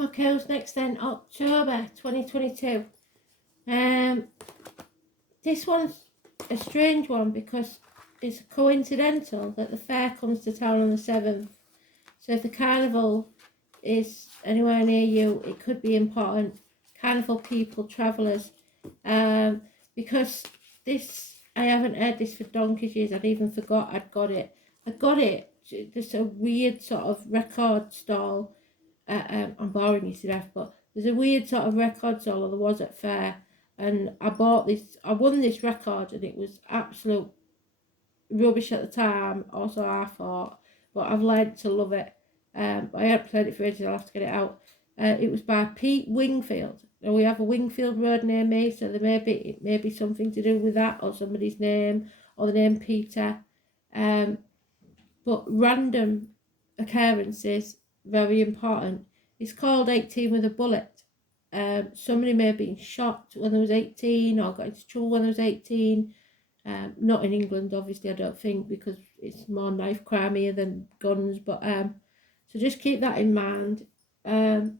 Okay, what's next then? October 2022. This one's a strange one because it's coincidental that the fair comes to town on the 7th. So if the carnival is anywhere near you, it could be important. Carnival people, travellers. Because this, I haven't heard this for donkey's years. I'd even forgot I'd got it. I got it, just a weird sort of record stall. I'm boring you to death, but there's a weird sort of record stall, or there was at fair. And I bought this, I won this record, and it was absolute rubbish at the time, also I thought, but I've learned to love it. I hadn't played it for ages, I'll have to get it out. It was by Pete Wingfield. Now we have a Wingfield Road near me, so it may be something to do with that, or somebody's name, or the name Peter. But random occurrences, very important. It's called 18 with a bullet. Somebody may have been shot when they was 18, or got into trouble when they was 18. Not in England, obviously, I don't think, because it's more knife crime here than guns. But so just keep that in mind. The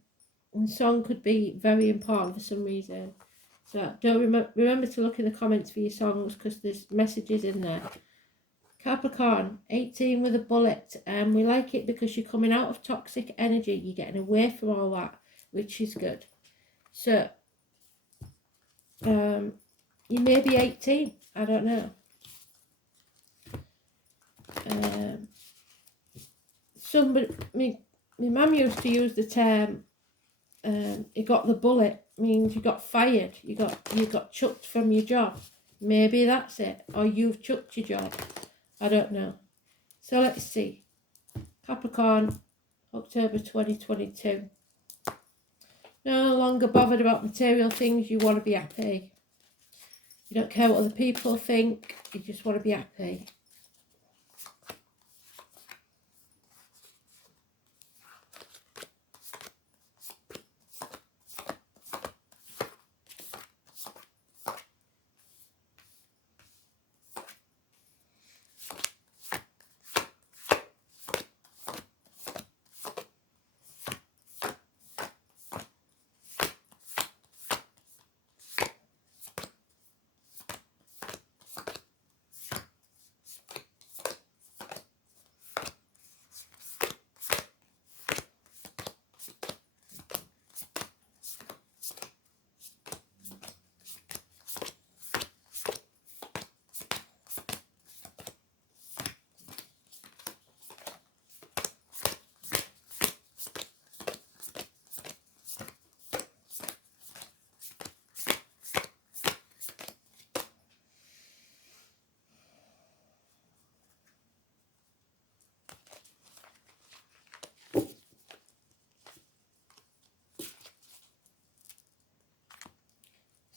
song could be very important for some reason. So don't remember to look in the comments for your songs, because there's messages in there. Capricorn, 18 with a bullet. We like it because you're coming out of toxic energy. You're getting away from all that, which is good. So you may be 18. I don't know. Somebody, my mum used to use the term, you got the bullet, means you got fired, you got chucked from your job. Maybe that's it, or you've chucked your job. I don't know. So let's see. Capricorn, October 2022. No longer bothered about material things, you want to be happy. You don't care what other people think, you just want to be happy.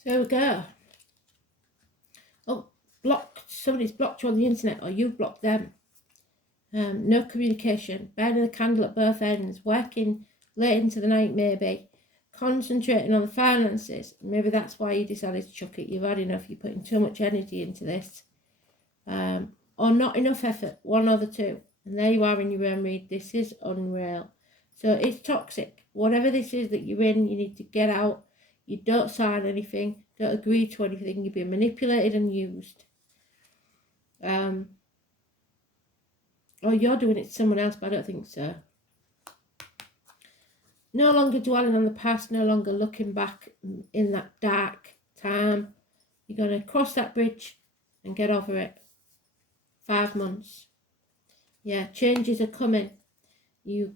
So there we go. Oh, blocked. Somebody's blocked you on the internet, or you've blocked them. No communication. Burning the candle at both ends. Working late into the night, maybe. Concentrating on the finances. Maybe that's why you decided to chuck it. You've had enough. You're putting too much energy into this. Or not enough effort. One or the two. And there you are in your own read. This is unreal. So it's toxic. Whatever this is that you're in, you need to get out. You don't sign anything, don't agree to anything, you're being manipulated and used. Or you're doing it to someone else, but I don't think so. No longer dwelling on the past, no longer looking back in that dark time. You're going to cross that bridge and get over it. 5 months. Yeah, changes are coming. You're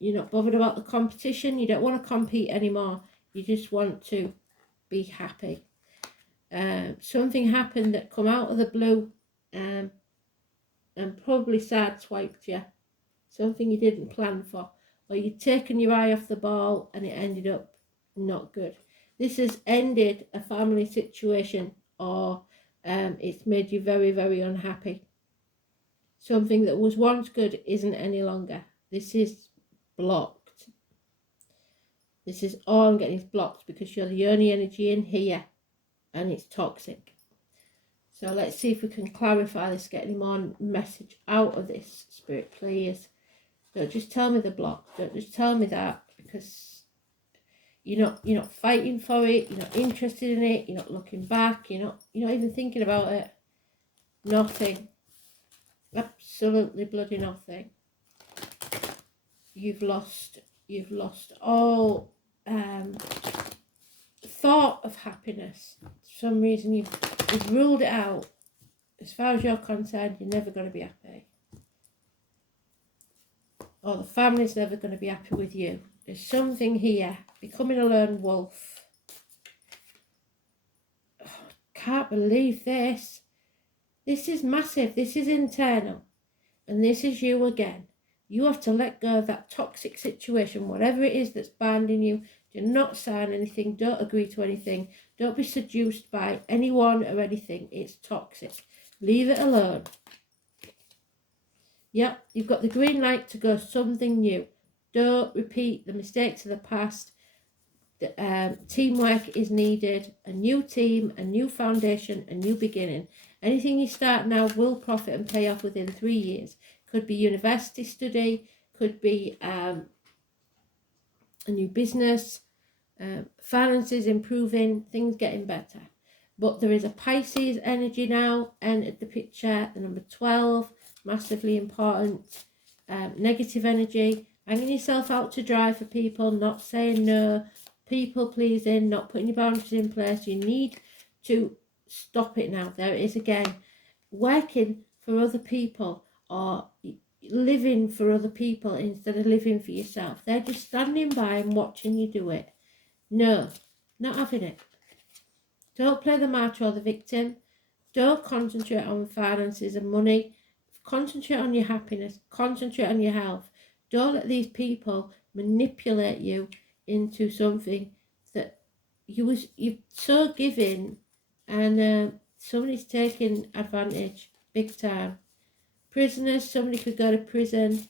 not bothered about the competition, you don't want to compete anymore. You just want to be happy. Something happened that come out of the blue and probably sideswiped you. Something you didn't plan for. Or you'd taken your eye off the ball and it ended up not good. This has ended a family situation, or it's made you very, very unhappy. Something that was once good isn't any longer. This is blocked. This is all I'm getting is blocked, because you're the only energy in here and it's toxic. So let's see if we can clarify this, get any more message out of this, Spirit, please. Don't just tell me the block. Don't just tell me that, because you're not fighting for it, you're not interested in it, you're not looking back, you're not even thinking about it. Nothing. Absolutely bloody nothing. You've lost all thought of happiness. For some reason you've ruled it out. As far as you're concerned, you're never going to be happy. Or the family's never going to be happy with you. There's something here. Becoming a lone wolf. Oh, can't believe this. This is massive. This is internal. And this is you again. You have to let go of that toxic situation, whatever it is that's binding you. Do not sign anything. Don't agree to anything. Don't be seduced by anyone or anything. It's toxic. Leave it alone. Yep, you've got the green light to go something new. Don't repeat the mistakes of the past. Teamwork is needed. A new team, a new foundation, a new beginning. Anything you start now will profit and pay off within 3 years. Could be university study, could be a new business, finances improving, things getting better. But there is a Pisces energy now entered the picture, the number 12, massively important. Negative energy, hanging yourself out to dry for people, not saying no, people pleasing, not putting your boundaries in place. You need to stop it now. There it is again. Working for other people or living for other people instead of living for yourself. They're just standing by and watching you do it. No, not having it. Don't play the martyr or the victim. Don't concentrate on finances and money. Concentrate on your happiness. Concentrate on your health. Don't let these people manipulate you into something that you're so giving, and somebody's taking advantage big time. Prisoners, somebody could go to prison.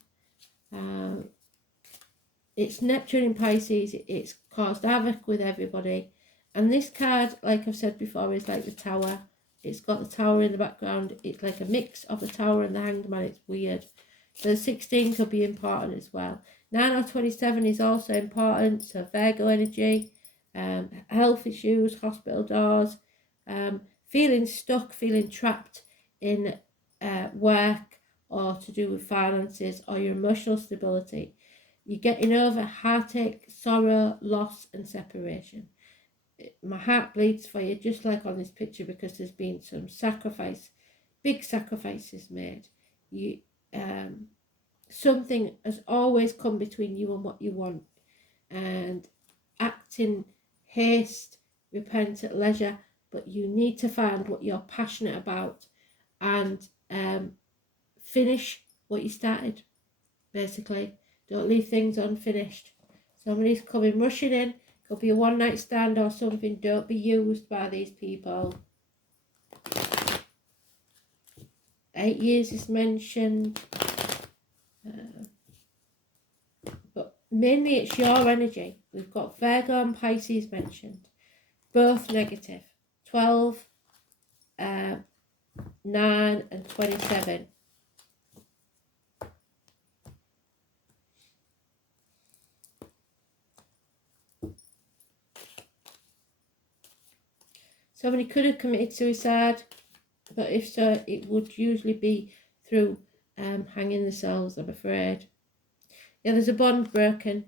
It's Neptune in Pisces. It's caused havoc with everybody. And this card, like I've said before, is like the Tower. It's got the Tower in the background. It's like a mix of the Tower and the Hanged Man. It's weird. So 16 could be important as well. 9 or 27 is also important. So Virgo energy, health issues, hospital doors, feeling stuck, feeling trapped in work or to do with finances or your emotional stability. You're getting over heartache, sorrow, loss and separation. My heart bleeds for you, just like on this picture, because there's been some sacrifice, big sacrifices made. You something has always come between you and what you want, and act in haste, repent at leisure. But you need to find what you're passionate about and finish what you started, basically. Don't leave things unfinished. Somebody's coming rushing in. Could be a one-night stand or something. Don't be used by these people. 8 years is mentioned. But mainly it's your energy. We've got Virgo and Pisces mentioned. Both negative. 12, 9 and 27. Somebody could have committed suicide, but if so, it would usually be through hanging themselves, I'm afraid. Yeah, there's a bond broken.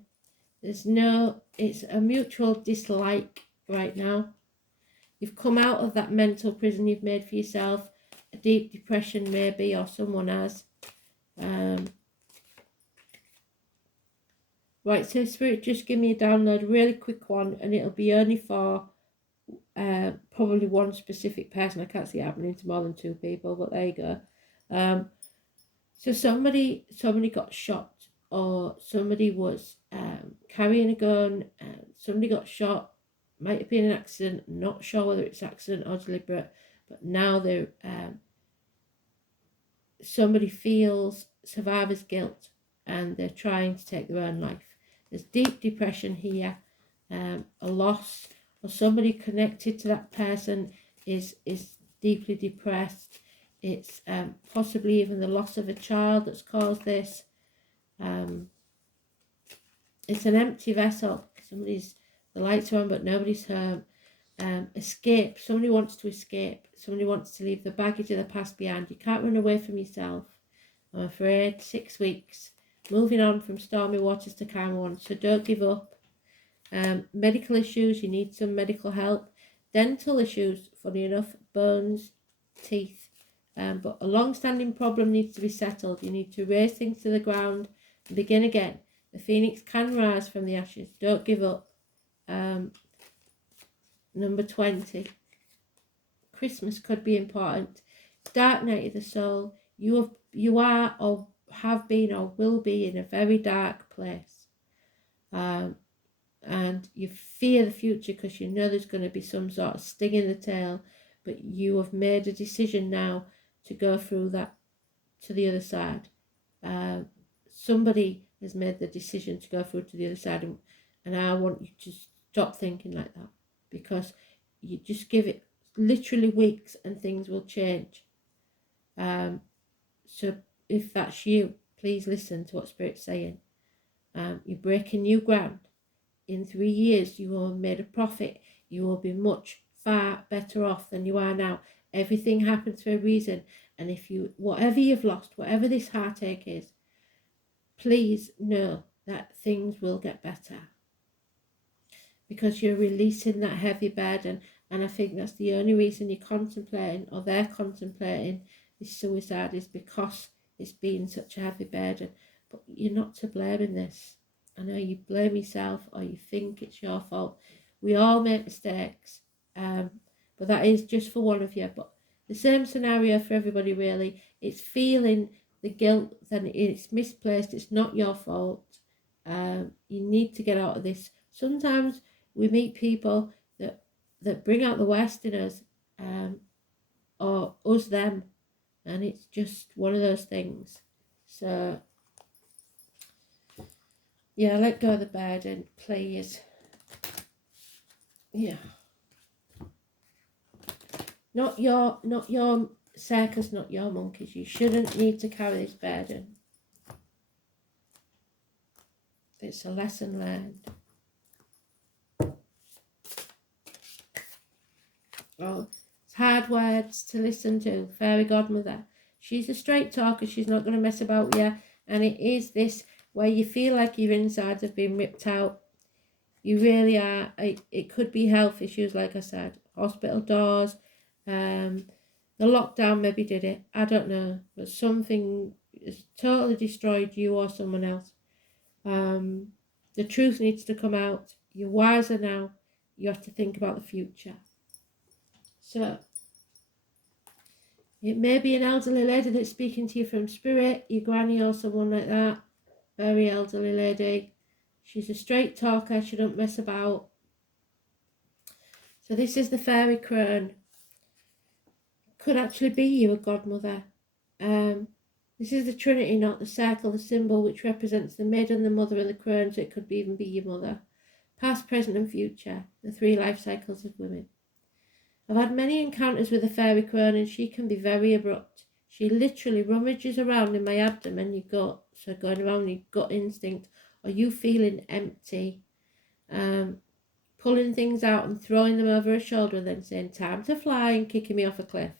It's a mutual dislike right now. You've come out of that mental prison you've made for yourself, a deep depression maybe, or someone has. Right, so Spirit, just give me a download, a really quick one, and it'll be only for probably one specific person. I can't see it happening to more than 2 people, but there you go. So somebody got shot, or somebody was carrying a gun, somebody got shot. Might have been an accident, not sure whether it's accident or deliberate, but now they're somebody feels survivor's guilt and they're trying to take their own life. There's deep depression here, a loss, or somebody connected to that person is deeply depressed. It's possibly even the loss of a child that's caused this. It's an empty vessel. Somebody's The lights are on, but nobody's home. Escape. Somebody wants to escape. Somebody wants to leave the baggage of the past behind. You can't run away from yourself. I'm afraid. 6 weeks. Moving on from stormy waters to calmer ones. So don't give up. Medical issues. You need some medical help. Dental issues. Funny enough. Bones. Teeth. But a long-standing problem needs to be settled. You need to raise things to the ground and begin again. The phoenix can rise from the ashes. Don't give up. Number 20. Christmas could be important. Dark night of the soul. You are or have been or will be in a very dark place. And you fear the future because you know there's going to be some sort of sting in the tail, but you have made a decision now to go through that to the other side. Somebody has made the decision to go through to the other side, and I want you to stop thinking like that, because you just give it literally weeks and things will change. So if that's you, please listen to what Spirit's saying. You're breaking new ground. In 3 years, you will have made a profit. You will be much far better off than you are now. Everything happens for a reason. And if you, whatever you've lost, whatever this heartache is, please know that things will get better. Because you're releasing that heavy burden. And I think that's the only reason you're contemplating, or they're contemplating, this suicide, is because it's been such a heavy burden. But you're not to blame in this. I know you blame yourself, or you think it's your fault. We all make mistakes, but that is just for one of you. But the same scenario for everybody, really. It's feeling the guilt, then it's misplaced. It's not your fault. You need to get out of this. Sometimes we meet people that bring out the worst in us, or us them, and it's just one of those things. So yeah, let go of the burden, please. Yeah. Not your circus, not your monkeys. You shouldn't need to carry this burden. It's a lesson learned. Oh, it's hard words to listen to. Fairy godmother. She's a straight talker. She's not going to mess about with you. And it is this where you feel like your insides have been ripped out. You really are. It could be health issues, like I said. Hospital doors. The lockdown maybe did it. I don't know. But something has totally destroyed you or someone else. The truth needs to come out. You're wiser now. You have to think about the future. So, it may be an elderly lady that's speaking to you from spirit, your granny or someone like that. Very elderly lady. She's a straight talker. She don't mess about. So this is the fairy crone. Could actually be you, a godmother. This is the Trinity, not the circle, the symbol which represents the maiden, the mother, and the crone. So it could even be your mother. Past, present, and future. The 3 life cycles of women. I've had many encounters with the fairy crone, and she can be very abrupt. She literally rummages around in my abdomen, your gut, so going around your gut instinct, or you feeling empty, pulling things out and throwing them over her shoulder and then saying, time to fly, and kicking me off a cliff.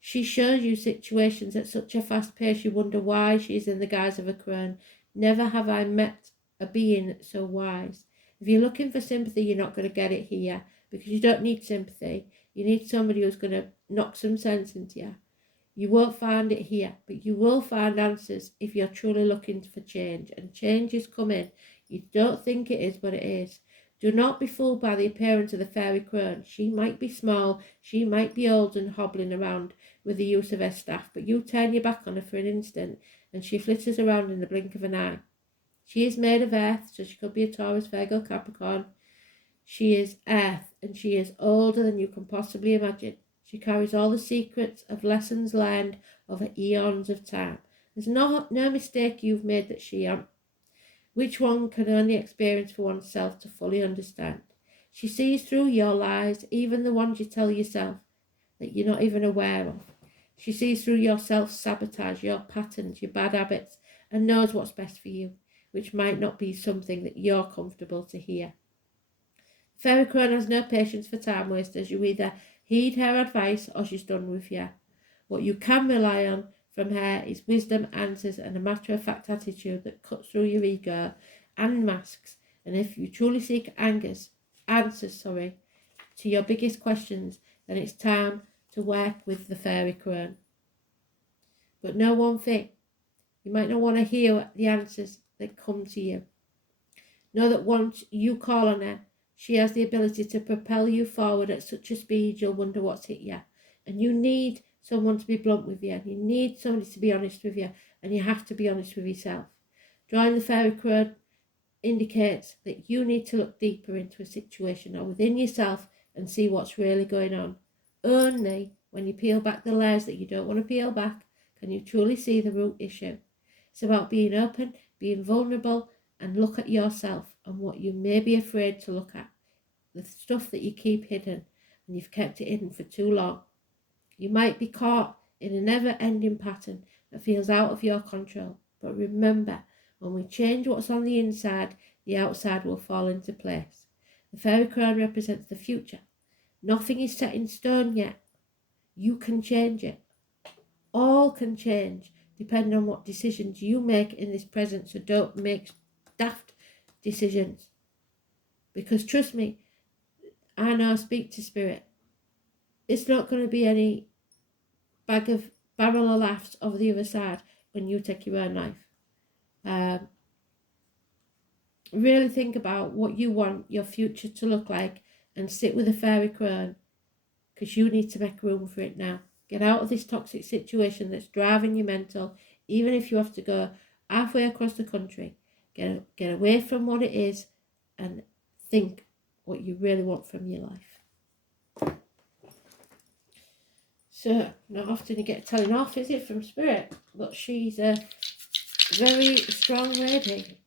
She shows you situations at such a fast pace you wonder why she's in the guise of a crone. Never have I met a being so wise. If you're looking for sympathy, you're not going to get it here, because you don't need sympathy. You need somebody who's going to knock some sense into you. You won't find it here, but you will find answers if you're truly looking for change. And change is coming. You don't think it is, but it is. Do not be fooled by the appearance of the fairy crone. She might be small, she might be old and hobbling around with the use of her staff, but you turn your back on her for an instant and she flitters around in the blink of an eye. She is made of earth, so she could be a Taurus, Virgo, Capricorn. She is earth, and she is older than you can possibly imagine. She carries all the secrets of lessons learned over eons of time. There's no mistake you've made that she am, which one can only experience for oneself to fully understand. She sees through your lies, even the ones you tell yourself that you're not even aware of. She sees through your self-sabotage, your patterns, your bad habits, and knows what's best for you. which might not be something that you're comfortable to hear. Fairy Crone has no patience for time wasters. You either heed her advice or she's done with you. What you can rely on from her is wisdom, answers, and a matter-of-fact attitude that cuts through your ego and masks. And if you truly seek answers to your biggest questions, then it's time to work with the Fairy Crone. But know one thing, you might not want to hear the answers that come to you. Know that once you call on her, she has the ability to propel you forward at such a speed you'll wonder what's hit you. And you need someone to be blunt with you. You need somebody to be honest with you. And you have to be honest with yourself. Drawing the Fairy Crone indicates that you need to look deeper into a situation or within yourself and see what's really going on. Only when you peel back the layers that you don't want to peel back can you truly see the root issue. It's about being open, being vulnerable, and look at yourself and what you may be afraid to look at. The stuff that you keep hidden and you've kept it hidden for too long. You might be caught in a never-ending pattern that feels out of your control. But remember, when we change what's on the inside, the outside will fall into place. The Fairy Crone represents the future. Nothing is set in stone yet. You can change it. All can change, depending on what decisions you make in this present. So don't make daft decisions. Because trust me, I know, speak to spirit. It's not going to be any barrel of laughs over the other side when you take your own life. Really think about what you want your future to look like and sit with a Fairy Crone, because you need to make room for it now. Get out of this toxic situation that's driving you mental, even if you have to go halfway across the country. Get away from what it is and think what you really want from your life. So, not often you get telling off, is it, from spirit? But she's a very strong lady.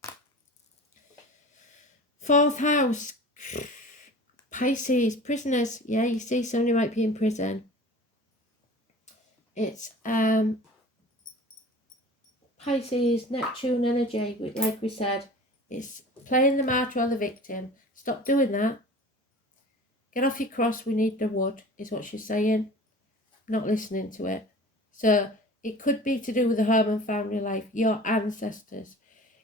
4th house, Pisces, prisoners. Yeah, you see somebody might be in prison. It's Pisces, Neptune energy, like we said. It's playing the martyr or the victim. Stop doing that. Get off your cross, we need the wood, is what she's saying. Not listening to it. So it could be to do with the home and family life, your ancestors,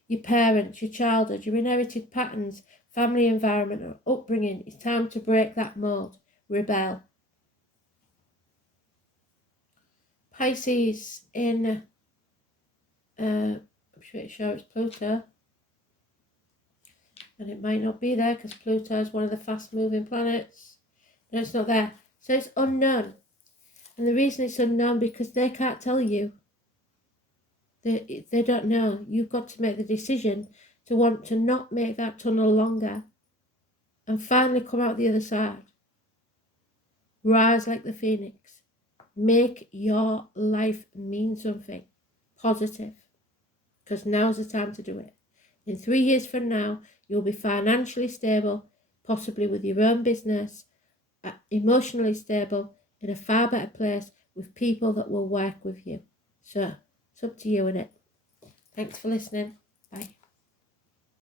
your parents, your childhood, your inherited patterns, family environment or upbringing. It's time to break that mold. Rebel. Pisces in, I'm pretty sure it's Pluto. And it might not be there because Pluto is one of the fast moving planets. No, it's not there. So it's unknown. And the reason it's unknown because they can't tell you. They don't know. You've got to make the decision to want to not make that tunnel longer and finally come out the other side. Rise like the phoenix. Make your life mean something positive, because now's the time to do it. In 3 years from now, you'll be financially stable, possibly with your own business, emotionally stable, in a far better place with people that will work with you. So, it's up to you, innit? Thanks for listening.